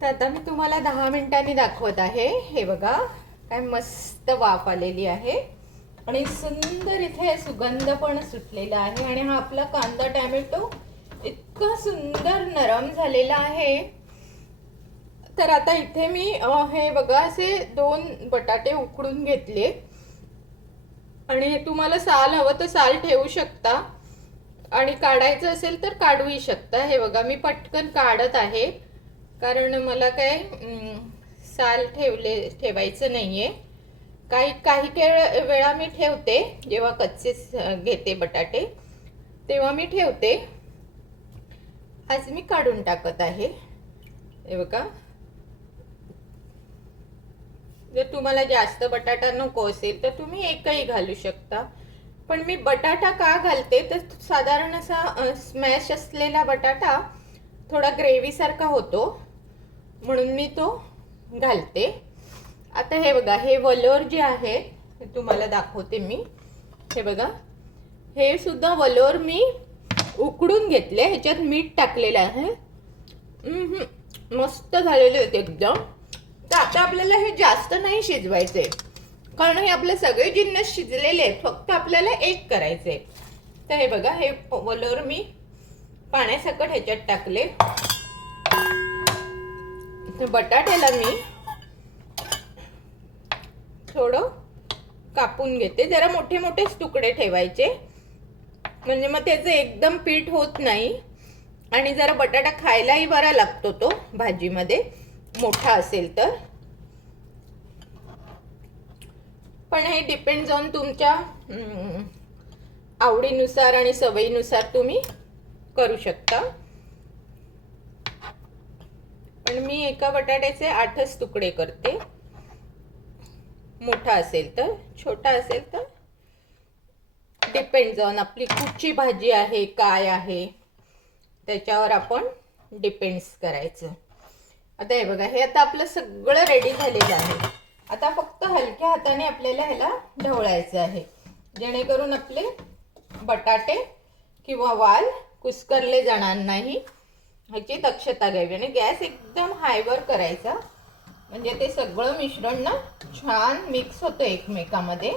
तर आता मी तुम्हाला 10 मिनिटांनी दाखवत आहे। हे बघा काय मस्त वाफ आलेली आहे आणि सुंदर इथे सुगंध पण सुटलेला आहे आणि हा आपला कांदा टोमॅटो इतका सुंदर नरम झालेला आहे। तर आता इथे मी हे बघा असे 2 बटाटे उकडून घेतले आणि तुम्हाला साल हवं तर साल ठेवू शकता आणि काढायचं असेल तर काढूही शकता। हे बघा मी पटकन काढत आहे कारण मला काय साल ठेवायचं नाहीये। काही काही वेळा मी ठेवते, जेव्हा कच्चे घेते बटाटे तेव्हा मी ठेवते। आज मी काढून टाकत आहे। हे बघा, जर तुम्हाला जास्त बटाटा नको असेल तर तुम्ही एकही घालू शकता, पण मी बटाटा का घालते तर साधारण असा स्मॅश असलेला बटाटा थोडा ग्रेव्ही सारखा होतो म्हणून मी तो घालते। आता हे बघा, हे वलोर जे आहे ते तुम्हाला दाखवते मी। हे बघा, हे सुद्धा वलोर मी उकडून घेतले, ह्याच्यात मीठ टाकलेलं आहे। मस्त झालेले होते एकदम। तर आता आपल्याला हे जास्त नाही शिजवायचे कारण हे आपले सगळे जिन्नस शिजलेले आहेत, फक्त आपल्याला एक करायचे। तर हे बघा, हे वलोर मी पाण्यासकट ह्याच्यात टाकले। तर बटाट्याला मी थोडं कापून घेते, जरा मोठे मोठेच तुकडे ठेवायचे म्हणजे मग त्याचं एकदम पीठ होत नाही आणि जरा बटाटा खायलाही बरा लागतो तो भाजीमध्ये मोठा असेल तर। पण हे डिपेंड्स ऑन तुमच्या आवडीनुसार आणि सवयीनुसार तुम्ही करू शकता। पण मी एका बटाट्याचे 8च तुकडे करते, मोठा असेल तर, छोटा असेल तर डिपेंड्स ऑन आपली कुठची भाजी आहे काय आहे त्याच्यावर आपण डिपेंड्स करायचं। आता हे बघा, हे आता आपलं सगळं रेडी झालेलं आहे। आता फक्त हलक्या हाताने आपल्याला ह्याला ढवळायचं आहे जेणेकरून आपले बटाटे किंवा वाल कुस्करले जाणार नाही, ह्याची दक्षता घ्यावी। आणि गॅस एकदम हायवर करायचा म्हणजे ते सगळं मिश्रण ना छान मिक्स होतं एकमेकांमध्ये।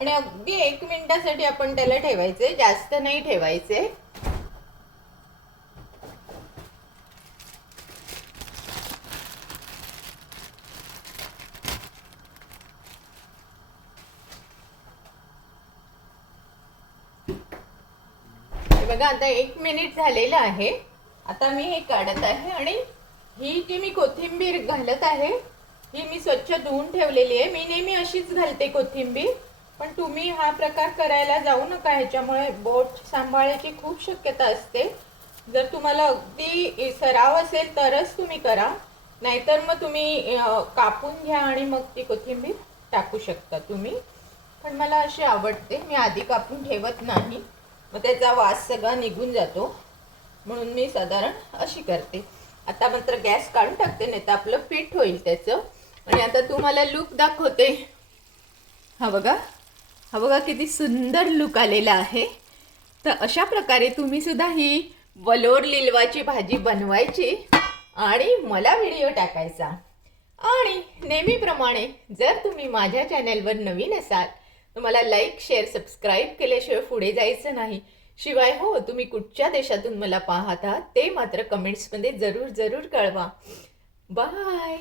आणि अगदी 1 मिनिटासाठी आपण त्याला ठेवायचे, जास्त नाही ठेवायचे। बघा, आता 1 मिनिट झालेलं आहे। आता मी हे काढत आहे आणि ही जी मी कोथिंबीर घालत आहे ही मी स्वच्छ धुवून ठेवलेली आहे। मी नेहमी अशीच घालते कोथिंबीर, पण तुम्ही हा प्रकार करायला जाऊ नका, ह्याच्यामुळे बोट सांभाळायची खूप शक्यता असते। जर तुम्हाला अगदी सराव असेल तरच तुम्ही करा, नाहीतर मग तुम्ही कापून घ्या आणि मग ती कोथिंबीर टाकू शकता तुम्ही। पण मला अशी आवडते, मी आधी कापून ठेवत नाही, मग त्याचा वास सगळा निघून जातो म्हणून मी साधारण अशी करते। आता मात्र गॅस काढून टाकते, नाही तर आपलं पीठ होईल त्याचं। आणि आता तुम्हाला लुक दाखवते। हा बघा, हा बघा किती सुंदर लुक आलेला आहे। तर अशा प्रकारे तुम्ही सुद्धा ही वलोर लिलवाची भाजी बनवायची आणि मला व्हिडिओ टाकायचा। आणि नेहमीप्रमाणे जर तुम्ही माझ्या चॅनलवर नवीन असाल तर मला लाईक शेअर सबस्क्राईब केल्याशिवाय पुढे जायचं नाही। शिवाय हो, तुम्ही कुठच्या देशातून मला पाहता ते मात्र कमेंट्समध्ये जरूर जरूर कळवा। बाय।